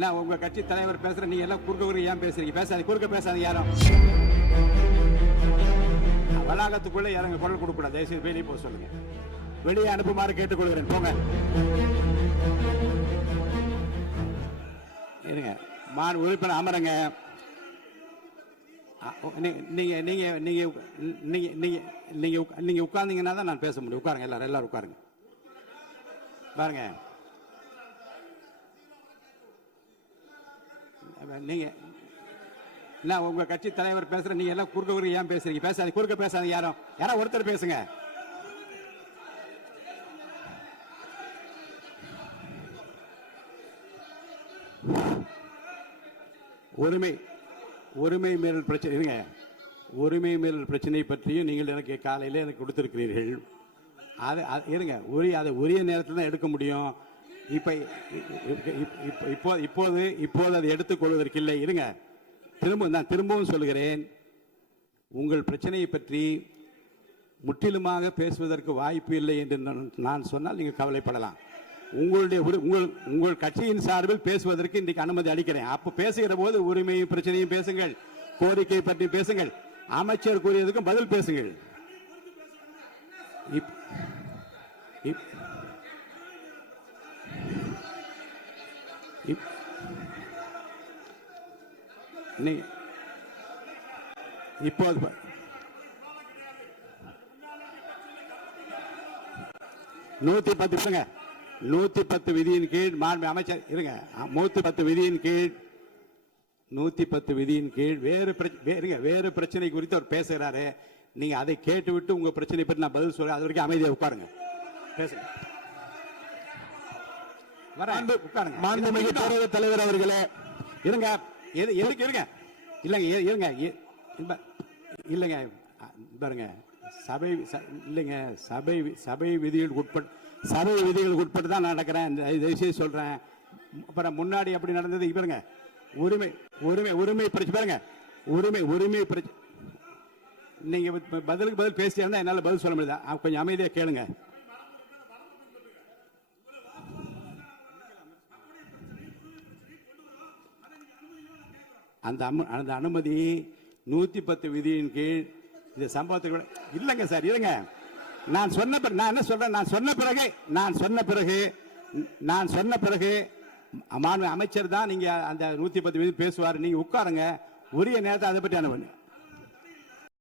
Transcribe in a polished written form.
நான் உங்க கட்சி தலைவர் பேசுறேன், நீங்க எல்லாம் குறுக்க ஏன் பேசுறீங்க? பேசாதீங்க, குறுக்க பேசாதீங்க. யாரும் வளாகத்துக்குள்ள யாரும் குரல் கொடுக்கூடாது. தயவுசெய்து வெளியே போக சொல்லுங்க. வெளியே அனுப்புமாறு கேட்டுக்கொள்கிறேன். போங்க. இருங்க, மான் உறுப்பினர் அமருங்க. நீங்க நீங்க நீங்க நீங்க நீங்க நீங்க உட்கார்ந்தீங்கன்னா தான் நான் பேச முடியும். உட்காருங்க, எல்லாரும் உட்காருங்க. பாருங்க, நீங்க நான் உங்க கட்சி தலைவர் பேசுறேன், நீங்க எல்லாம் குறுக்க ஏன் பேசுறீங்க? பேசாதீங்க, குறுக்க பேசாதீங்க. யாரும் ஒருத்தர் பேசுங்க. உரிமை மீறல் பிரச்சனை இருங்க. உரிமை மீறல் பிரச்சனை பற்றியும் நீங்கள் எனக்கு காலையில் எனக்கு கொடுத்திருக்கிறீர்கள். அது இருங்க, அதை உரிய நேரத்தில் தான் எடுக்க முடியும். இப்போது அதை எடுத்துக்கொள்வதற்கு இல்லை. இருங்க, நான் திரும்பவும் சொல்கிறேன், உங்கள் பிரச்சனையை பற்றி முற்றிலுமாக பேசுவதற்கு வாய்ப்பு இல்லை என்று நான் சொன்னால் நீங்கள் கவலைப்படலாம். உங்கள் கட்சியின் சார்பில் பேசுவதற்கு இன்றைக்கு அனுமதி அளிக்கிறேன். அப்ப பேசுகிற போது உரிமையும் பிரச்சனையும் பேசுங்கள், கோரிக்கை பற்றி பேசுங்கள், அமைச்சர் கூறியதுக்கும் பதில் பேசுங்கள். இப்போது 110 விதியின் கீழ் மாண்பு அமைச்சர் இருங்க. 110 விதியின் கீழ் வேறு பிரச்சனை குறித்து அவர் பேசுகிறாரு. நீங்க அதை கேட்டுவிட்டு உங்க பிரச்சனை பற்றி நான் பதில் சொல்றேன். அது வரைக்கும் அமைதியா உட்காருங்க. பேசுங்க. மாண்புமிகு பேரவைத் தலைவர் அவர்களே, இருங்க. எதுக்கு இருங்க? இல்லங்க இல்லங்க பாருங்க, சபை விதிகளுக்கு உட்பட்டு தான் நடக்கிறேன். தயவுசெய்து சொல்றேன். அப்புறம் முன்னாடி அப்படி நடந்தது. இவருங்க உரிமை பிரச்சனை பாருங்க. உரிமை பிரச்சனை நீங்க பதிலுக்கு பதில் பேசியா என்னால பதில் சொல்ல முடியாது. கொஞ்சம் அமைதியா கேளுங்க. அந்த அனுமதி 110 விதியின் கீழ் இந்த சம்பவத்துக்கு இல்லைங்க சார். இருங்க, நான் என்ன சொல்றேன், நான் சொன்ன பிறகு அமைச்சர் தான் நீங்க அந்த 110 விதி பேசுவார். நீங்க உட்காருங்க. உரிய நேரத்தை அதை பற்றி அனுமதி